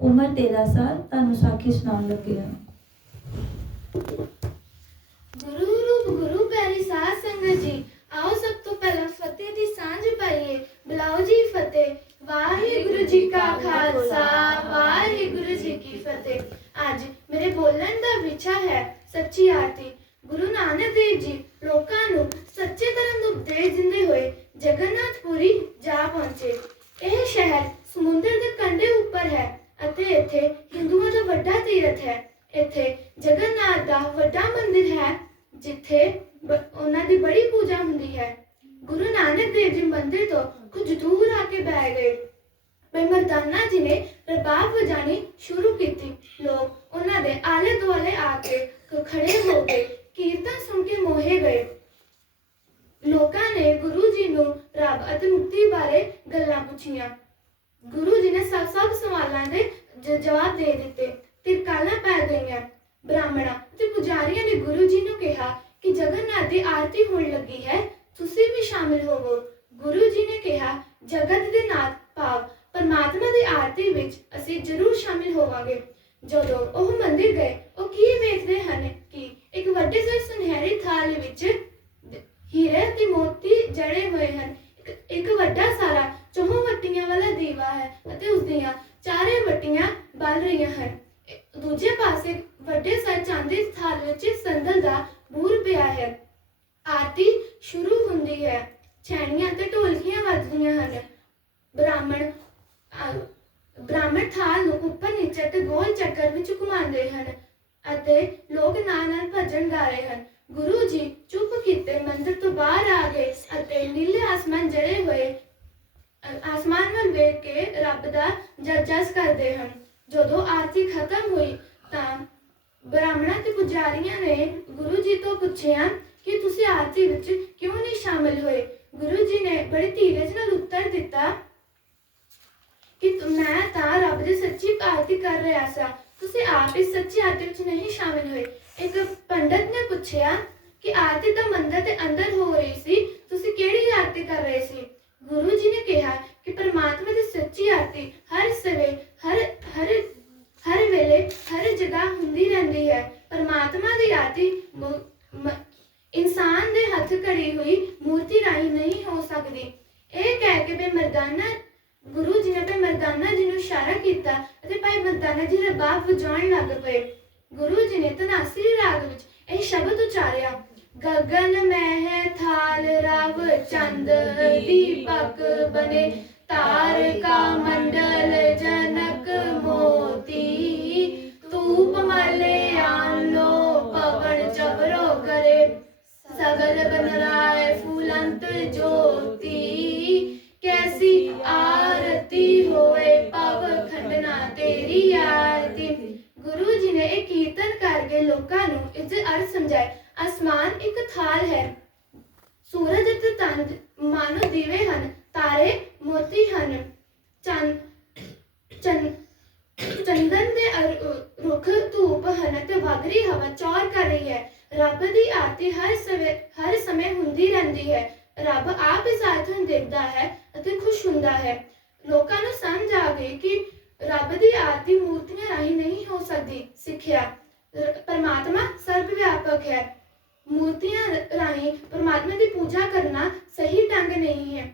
ਉਮਰ 13 ਸਾਲ, ਤੁਹਾਨੂੰ ਸਾਖੀ ਸੁਣਾਉਣ ਲੱਗੇ ਹਾਂ। ਗੁਰੂ ਰੂਪ, ਗੁਰੂ ਪਿਆਰੀ ਸਾਧ ਸੰਗਤ ਜੀ, ਆਓ ਸਭ ਤੋਂ ਪਹਿਲਾਂ ਫਤਿਹ ਦੀ ਸਾਂਝ ਪਾਈਏ। ਬੁਲਾਓ ਜੀ ਫਤਿਹ। ਵਾਹਿਗੁਰੂ ਜੀ ਕਾ ਖਾਲਸਾ, ਵਾਹਿਗੁਰੂ ਜੀ ਕੀ ਫਤਿਹ। ਅੱਜ ਮੇਰੇ ਬੋਲਣ ਦਾ ਵਿਸ਼ਾ ਹੈ ਸੱਚੀ ਆਰਤੀ। ਗੁਰੂ ਨਾਨਕ ਦੇਵ ਜੀ ਲੋਕਾਂ ਨੂੰ ਸੱਚੇ ਧਰਮ ਨੂੰ ਉਪਦੇਸ਼ ਦਿੰਦੇ ਹੋਏ ਜਗਨਨਾਥਪੁਰੀ ਜਾ ਪਹੁੰਚੇ ਇਹ ਸ਼ਹਿਰ ਸਮੁੰਦਰ ਦੇ ਕੰਢੇ ਉੱਪਰ ਹੈ ਅਤੇ ਇੱਥੇ ਹਿੰਦੂਆਂ ਦਾ ਵੱਡਾ ਤੀਰਥ ਹੈ। ਇੱਥੇ ਜਗਨਨਾਥ ਦਾ ਵੱਡਾ ਮੰਦਿਰ ਹੈ, ਜਿੱਥੇ ਉਹਨਾਂ ਦੀ ਬੜੀ ਪੂਜਾ ਹੁੰਦੀ ਹੈ। ਗੁਰੂ ਨਾਨਕ ਦੇਵ ਜੀ ਮੰਦਿਰ ਤੋਂ ਕੁਝ ਦੂਰ ਆ ਕੇ ਬਹਿ ਗਏ। ਭਾਈ ਮਰਦਾਨਾ ਜੀ ਨੇ ਪ੍ਰਭਾਵ ਵਜਾਣੀ ਸ਼ੁਰੂ ਕੀਤੀ। ਲੋਕ ਉਹਨਾਂ ਦੇ ਆਲੇ ਦੁਆਲੇ ਆ ਕੇ ਖੜੇ ਹੋ ਕੇ ਕੀਰਤਨ ਸੁਣ ਕੇ ਮੋਹੇ ਗਏ। ਲੋਕਾਂ ਨੇ ਗੁਰੂ ਜੀ ਨੂੰ ਰੱਬ ਅਤੇ ਮੁਕਤੀ ਬਾਰੇ ਗੱਲਾਂ ਪੁੱਛੀਆਂ। ਗੁਰੂ ਜੀ ਨੇ ਸਭ ਸਭ ਸਵਾਲਾਂ ਦੇ ਜ- ਜਵਾਬ ਦੇ ਦਿੱਤੇ। ਤਿਰਕਾਲਾਂ ਪੈ ਗਈਆਂ। ਬ੍ਰਾਹਮਣਾਂ ਤੇ ਪੁਜਾਰੀਆਂ ਨੇ ਗੁਰੂ ਜੀ ਨੂੰ ਕਿਹਾ ਕਿ ਜਗਨਨਾਥ ਦੀ ਆਰਤੀ ਹੋਣ ਲੱਗੀ ਹੈ। ਤੁਸੀਂ ਵੀ ਸ਼ਾਮਿਲ ਹੋਵੋ। ਗੁਰੂ ਜੀ ਨੇ ਕਿਹਾ, ਜਗਤ ਦੇ ਨਾਥ ਭਾਵ ਪਰਮਾਤਮਾ ਦੀ ਆਰਤੀ ਵਿੱਚ ਅਸੀਂ ਜ਼ਰੂਰ ਸ਼ਾਮਿਲ ਹੋਵਾਂਗੇ। ਜਦੋਂ ਉਹ ਮੰਦਿਰ ਗਏ, ਉਹ ਕੀ ਵੇਖਦੇ ਹਨ ਕਿ ਇੱਕ ਵੱਡੇ ਜਿਹੇ ਸੁਨਹਿਰੀ ਥਾਲ ਵਿੱਚ ਹੀਰੇ ਤੇ ਮੋਤੀ ਜੜੇ ਹੋਏ ਹਨ ਇੱਕ- ਇੱਕ ਵੱਡਾ ਸਾਰਾ ਚੌਹਾਂ ਵੱਟੀਆਂ ਵਾਲਾ ਦੀਵਾ ਹੈ ਅਤੇ ਉਸ ਦੀਆਂ ਚਾਰੇ ਵੱਟੀਆਂ ਬਲ ਰਹੀਆਂ ਹਨ ਇਹ- ਦੂਜੇ ਪਾਸੇ ਵੱਡੇ ਸਾਰ ਚਾਂਦੀ ਥਾਲ ਵਿੱਚ ਸੰਦਲ ਦਾ ਬੂਰ ਪਿਆ ਹੈ। ਆਰਤੀ ਸ਼ੁਰੂ ਹੁੰਦੀ ਹੈ। ਛੈਣੀਆਂ ਤੇ ਢੋਲਕੀਆਂ ਵੱਜਦੀਆਂ ਹਨ। ਬ੍ਰਾਹਮਣ ਬ੍ਰਾਹਮਣ ਥਾਲ ਨੂੰ ਉੱਪਰ ਨੀਚੇ ਤੇ ਗੋਲ ਚੱਕਰ ਵਿੱਚ ਘੁਮਾਉਂਦੇ ਹਨ ਅਤੇ ਲੋਕ ਨਾਲ ਨਾਲ ਭਜਨ ਗਾ ਰਹੇ ਹਨ। ਗੁਰੂ ਜੀ ਚੁੱਪ ਕੀਤੇ ਮੰਦਰ ਤੋਂ ਬਾਹਰ ਆ ਗਏ ਅਤੇ ਨੀਲੇ ਆਸਮਾਨ ਜੜੇ ਹੋਏ ਆਸਮਾਨ ਵੱਲ ਵੇਖ ਕੇ ਰੱਬ ਦਾ ਜਸ ਕਰਦੇ ਹਨ। ਜਦੋਂ ਆਰਤੀ ਖਤਮ ਹੋਈ ਤਾਂ ਬ੍ਰਾਹਮਣਾਂ ਤੇ ਪੁਜਾਰੀਆਂ ਨੇ ਗੁਰੂ ਜੀ ਤੋਂ ਪੁੱਛਿਆ ਕਿ ਤੁਸੀਂ ਆਰਤੀ ਵਿੱਚ ਕਿਉਂ ਨਹੀਂ ਸ਼ਾਮਲ ਹੋਏ? ਗੁਰੂ ਜੀ ਨੇ ਬੜੇ ਧੀਰਜ ਨਾਲ ਉੱਤਰ ਦਿੱਤਾ ਕਿ ਮੈਂ ਤਾਂ ਰੱਬ ਦੀ ਸੱਚੀ ਆਰਤੀ ਕਰ ਰਿਹਾ ਸਾਂ। ਤੁਸੀਂ ਆਪ ਇਸ ਸੱਚੀ ਆਰਤੀ ਵਿੱਚ ਨਹੀਂ ਸ਼ਾਮਿਲ ਹੋਏ। ਇੱਕ ਪੰਡਤ ਨੇ ਪੁੱਛਿਆ ਕਿ ਆਰਤੀ ਤਾਂ ਮੰਦਰ ਦੇ ਅੰਦਰ ਹੋ ਰਹੀ ਸੀ, ਤੁਸੀਂ ਕਿਹੜੀ ਆਰਤੀ ਕਰ ਰਹੇ ਸੀ? ਗੁਰੂ ਜੀ ਨੇ ਕਿਹਾ ਕਿ ਪਰਮਾਤਮਾ ਦੀ ਸੱਚੀ ਆਰਤੀ ਹਰ ਸਵੇ ਹਰ ਹਰ ਹਰ ਵੇਲੇ ਹਰ ਜਗ੍ਹਾ ਹੁੰਦੀ ਰਹਿੰਦੀ ਹੈ ਪਰਮਾਤਮਾ ਦੀ ਆਰਤੀ ਇਨਸਾਨ ਦੇ ਹੱਥ ਘੜੀ ਹੋਈ ਮੂਰਤੀ ਰਾਹੀਂ ਨਹੀਂ ਹੋ ਸਕਦੀ। ਇਹ ਕਹਿ ਕੇ ਬੇ ਮਰਦਾਨਾ ਗੁਰੂ ਜੀ ਨੇ ਭਾਈ ਮਰਦਾਨਾ ਜੀ ਨੂੰ ਇਸ਼ਾਰਾ ਕੀਤਾ ਅਤੇ ਭਾਈ ਮਰਦਾਨਾ ਜੀ ਰਬਾਬ ਵਜਾਉਣ ਲੱਗ ਪਏ। ਗੁਰੂ ਜੀ ਨੇ ਤਨਾਸਰੀ ਰਾਗ ਵਿੱਚ ਇਹ ਸ਼ਬਦ ਉਚਾਰਿਆ, ਗਗਨ ਮਹਿ ਥਾਲ ਰਵ ਚੰਦ ਦੀਪਕ ਬਨੇ ਤਾਰਕਾ ਮੰਡਲ ਆਰਤੀ ਹੋਏ ਪਵ ਖੰਡਨਾ ਤੇਰੀ ਆਰਤੀ। ਗੁਰੂ ਜੀ ਨੇ ਇਹ ਕੀਰਤਨ ਕਰਕੇ ਲੋਕਾਂ ਨੂੰ ਇਸ ਦੇ ਅਰਥ ਸਮਝਾਏ ਅਸਮਾਨ ਇੱਕ ਥਾਲ ਹੈ। ਸੂਰਜ ਅਤੇ ਚੰਦ ਮਾਨੋ ਦੀਵੇ ਹਨ, ਤਾਰੇ ਮੋਤੀ ਹਨ। ਚੰਦ ਚੰਦ ਚੰਦਨ ਦੇ ਰੁੱਖ ਧੂਪ ਹਨ ਤੇ ਵਗਰੀ ਹਵਾ ਚੌਰ ਕਰ ਰਹੀ ਹੈ। ਰੱਬ ਦੀ ਆਰਤੀ ਹਰ ਸਵੇ, ਹਰ ਸਮੇਂ ਹੁੰਦੀ ਰਹਿੰਦੀ ਹੈ। ਰੱਬ ਆਪ ਇਸ ਆਰਤੀ ਹੈ ਅਤੇ ਖੁਸ਼ ਹੁੰਦਾ ਹੈ। ਲੋਕਾਂ ਨੂੰ ਸਮਝ ਆ ਗਈ ਕਿ ਰੱਬ ਦੀ ਆਰਤੀ ਮੂਰਤੀਆਂ ਰਾਹੀਂ ਨਹੀਂ ਹੋ ਸਕਦੀ ਸਿੱਖਿਆ। ਰ- ਪਰਮਾਤਮਾ ਸਰਵ ਵਿਆਪਕ ਹੈ। ਮੂਰਤੀਆਂ ਰਾਹੀਂ ਪਰਮਾਤਮਾ ਦੀ ਪੂਜਾ ਕਰਨਾ ਸਹੀ ਢੰਗ ਨਹੀਂ ਹੈ।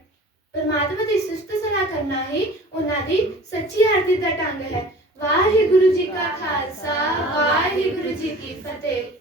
ਪਰਮਾਤਮਾ ਦੀ ਸਿਫਤ ਸਲਾਹ ਕਰਨਾ ਹੀ ਉਹਨਾਂ ਦੀ ਸੱਚੀ ਆਰਤੀ ਦਾ ਢੰਗ ਹੈ। ਵਾਹਿਗੁਰੂ ਜੀ ਕਾ ਖਾਲਸਾ, ਵਾਹਿਗੁਰੂ ਜੀ ਕੀ ਫਤਿਹ।